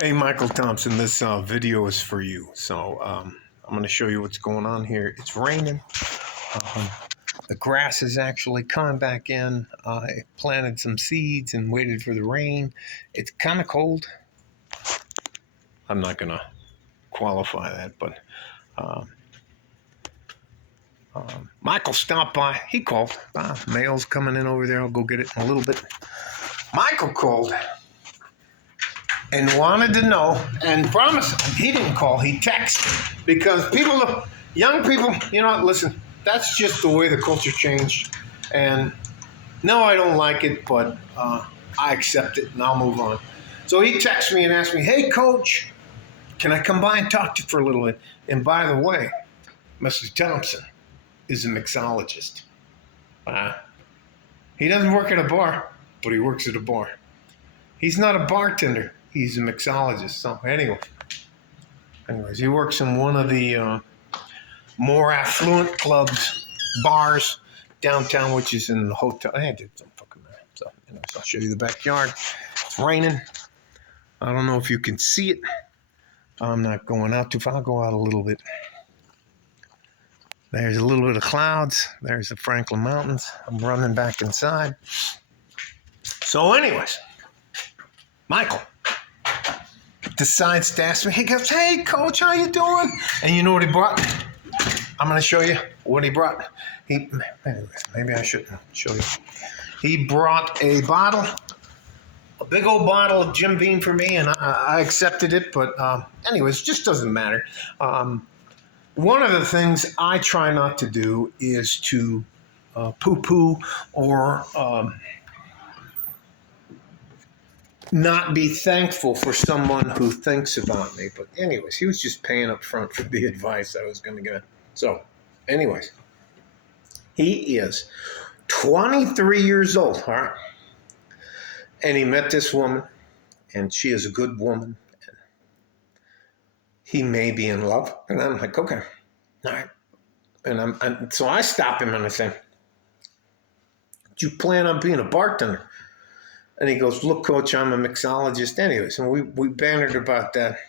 Hey, Michael Thompson, this video is for you. I'm going to show you what's going on here. It's raining. Um, the grass is actually coming back in. I planted some seeds and waited for the rain. It's kind of cold. I'm not going to qualify that, but um, Michael stopped by. He called. Mail's coming in over there. I'll go get it in a little bit. Michael called and wanted to know and promised he didn't call, he texted. Because young people, you know what, listen, that's just the way the culture changed. And no, I don't like it, but I accept it and I'll move on. So he texted me and asked me, hey, coach, can I come by and talk to you for a little bit? And by the way, Mr. Thompson is a mixologist. He doesn't work at a bar, but he works at a bar. He's not a bartender. He's a mixologist. So anyways, he works in one of the more affluent clubs, bars downtown, which is in the hotel. I did some fucking matter. So anyways, I'll show you the backyard. It's raining. I don't know if you can see it. I'm not going out too far. I'll go out a little bit. There's a little bit of clouds. There's the Franklin Mountains. I'm running back inside. So anyways, Michael decides to ask me. He goes, hey, coach, how you doing? And you know what he brought? I'm going to show you what he brought. Anyways, maybe I shouldn't show you. He brought a big old bottle of Jim Beam for me, and I accepted it. But anyways, it just doesn't matter. One of the things I try not to do is to poo-poo or not be thankful for someone who thinks about me. But anyways, he was just paying up front for the advice I was going to give. So anyways, he is 23 years old, all right? And he met this woman, and she is a good woman. And he may be in love. And I'm like, okay, all right. And so I stop him and I say, do you plan on being a bartender? And he goes, look, coach, I'm a mixologist anyways. And we bantered about that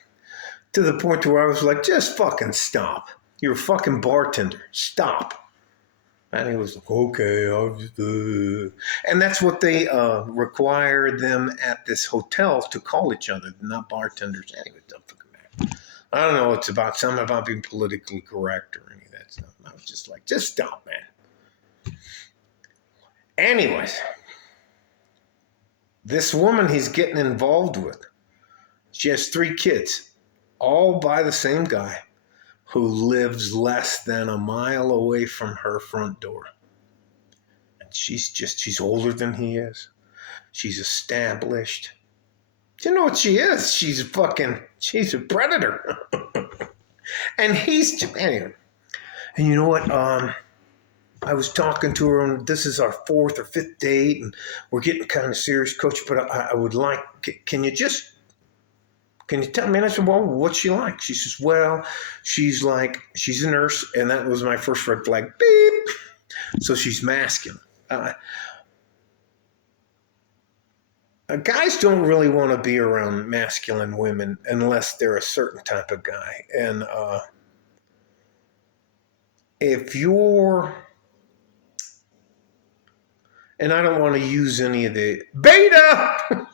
to the point where I was like, just fucking stop. You're a fucking bartender. Stop. And he was like, okay. And that's what they require them at this hotel to call each other, not bartenders. Anyway, don't fucking matter. I don't know. It's about something about being politically correct or any of that stuff. I was just like, just stop, man. Anyways. This woman he's getting involved with, she has 3 kids, all by the same guy who lives less than a mile away from her front door. And she's older than he is. She's established. Do you know what she is? She's a predator. And anyway. And you know what? I was talking to her, and this is our 4th or 5th date, and we're getting kind of serious, coach, but I would like, can you tell me? And I said, well, what's she like? She says, well, she's a nurse, and that was my first red flag, beep. So she's masculine. Guys don't really want to be around masculine women unless they're a certain type of guy. And if you're... And I don't want to use any of the beta.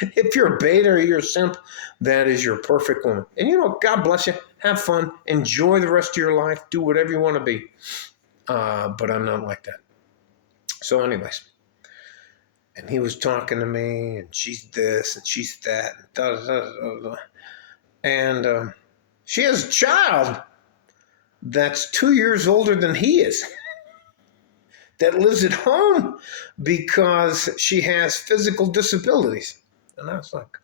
If you're a beta or you're a simp, that is your perfect woman. And you know, God bless you. Have fun. Enjoy the rest of your life. Do whatever you want to be. But I'm not like that. So anyways. And he was talking to me, and she's this, and she's that. And she has a child that's 2 years older than he is. That lives at home because she has physical disabilities. And I was like,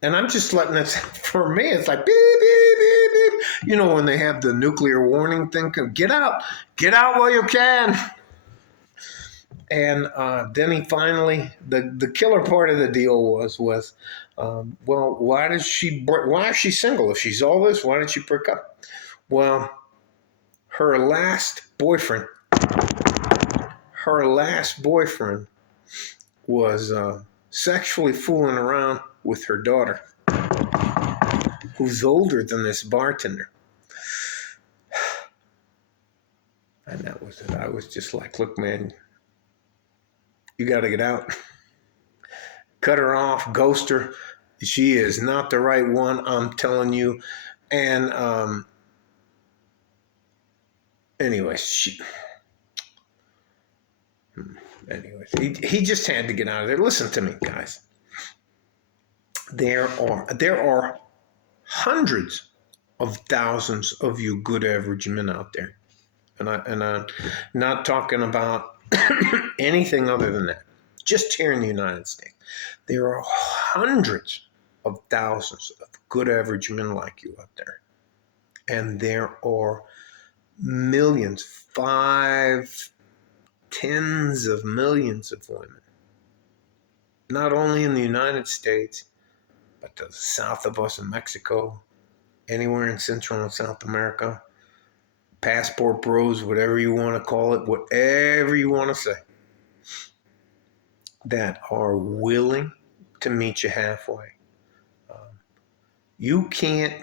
and I'm just letting it, for me, it's like, beep, beep, beep, beep. You know, when they have the nuclear warning thing, get out while you can. And then he finally, the killer part of the deal was, well, why is she single? If she's all this, why did she break up? Well, her last boyfriend was sexually fooling around with her daughter. who's older than this bartender. And that was it. I was just like, look, man, you got to get out. Cut her off, ghost her. She is not the right one, I'm telling you. And anyways, he just had to get out of there. Listen to me, guys. There are hundreds of thousands of you good average men out there. And I'm not talking about anything other than that. Just here in the United States, there are hundreds of thousands of good average men like you out there. And there are millions, tens of millions of women, not only in the United States, but to the south of us in Mexico, anywhere in Central and South America, passport bros, whatever you want to call it, whatever you want to say, that are willing to meet you halfway. You can't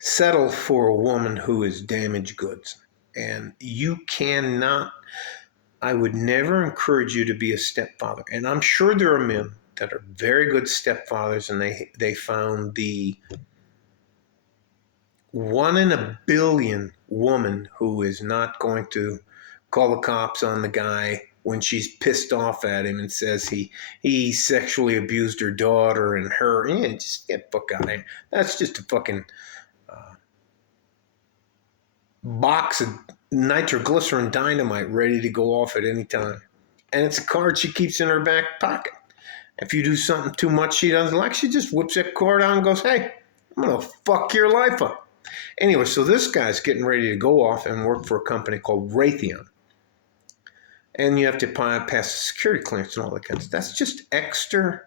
settle for a woman who is damaged goods. And you cannot, I would never encourage you to be a stepfather. And I'm sure there are men that are very good stepfathers, and they found the 1 in a billion woman who is not going to call the cops on the guy when she's pissed off at him and says he sexually abused her daughter and her. Yeah, just get the fuck out of here. That's just a fucking box of nitroglycerin dynamite ready to go off at any time. And it's a card she keeps in her back pocket. If you do something too much she doesn't like, she just whips that card out and goes, hey, I'm going to fuck your life up. Anyway, so this guy's getting ready to go off and work for a company called Raytheon. And you have to pass a security clearance and all that kind of stuff. That's just extra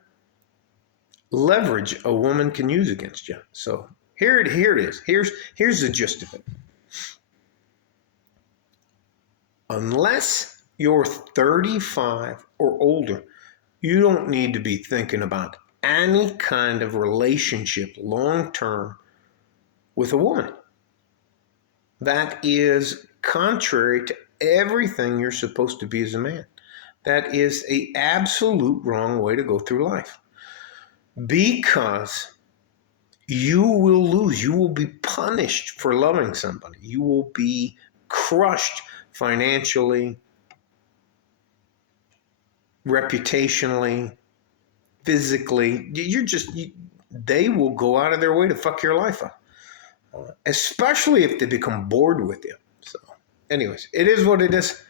leverage a woman can use against you. So here it is. Here's the gist of it. Unless you're 35 or older, you don't need to be thinking about any kind of relationship long-term with a woman. That is contrary to everything you're supposed to be as a man. That is an absolute wrong way to go through life. Because you will lose. You will be punished for loving somebody. You will be crushed financially, reputationally, physically. They will go out of their way to fuck your life up. Especially if they become bored with you. So, anyways, it is what it is.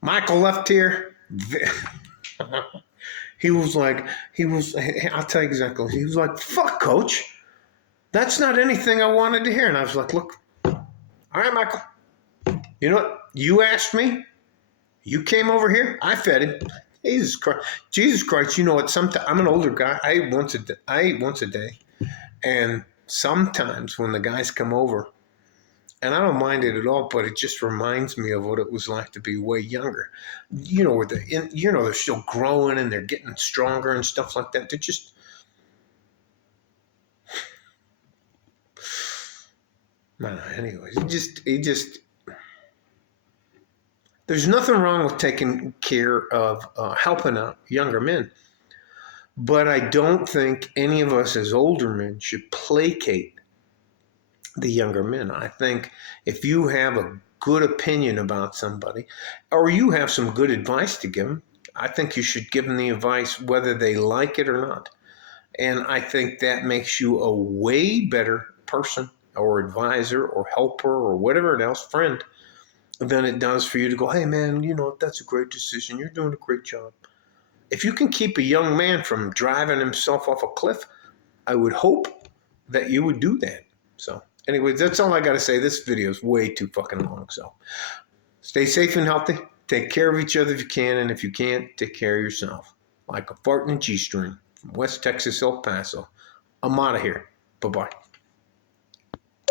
Michael left here. I'll tell you exactly. He was like, fuck, coach. That's not anything I wanted to hear. And I was like, look, all right, Michael, you know what? You asked me. You came over here. I fed him. Jesus Christ, you know what? Sometimes I'm an older guy. I eat once a day. And sometimes when the guys come over, and I don't mind it at all, but it just reminds me of what it was like to be way younger. You know, they're still growing and they're getting stronger and stuff like that. They're just, anyways, there's nothing wrong with taking care of helping out younger men. But I don't think any of us as older men should placate the younger men. I think if you have a good opinion about somebody, or you have some good advice to give them, I think you should give them the advice whether they like it or not. And I think that makes you a way better person or advisor or helper or whatever else, friend, than it does for you to go, hey man, you know, that's a great decision. You're doing a great job. If you can keep a young man from driving himself off a cliff, I would hope that you would do that. So anyways, that's all I got to say. This video is way too fucking long. So stay safe and healthy. Take care of each other if you can. And if you can't, take care of yourself. Like a fart in a G-string from West Texas, El Paso. I'm out of here. Bye-bye.